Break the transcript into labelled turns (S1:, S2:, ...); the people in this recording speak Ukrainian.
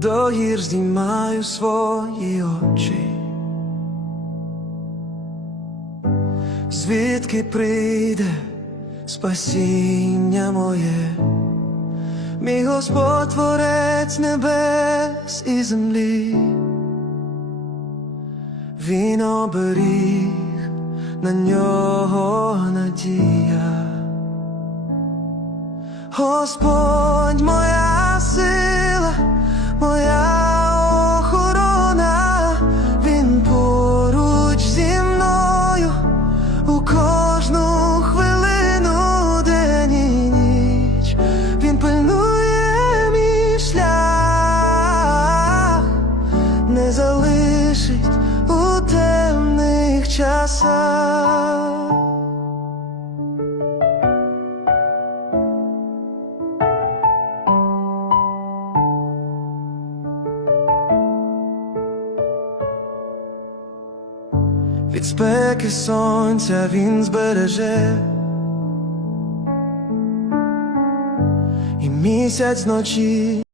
S1: до гір здіймаю свої очі. Звідки прийде спасіння моє, мій Господь творець небес і землі, Він оберіг на нього надія. Господь моя темних часах. Від спеки сонця він збереже, і місяць вночі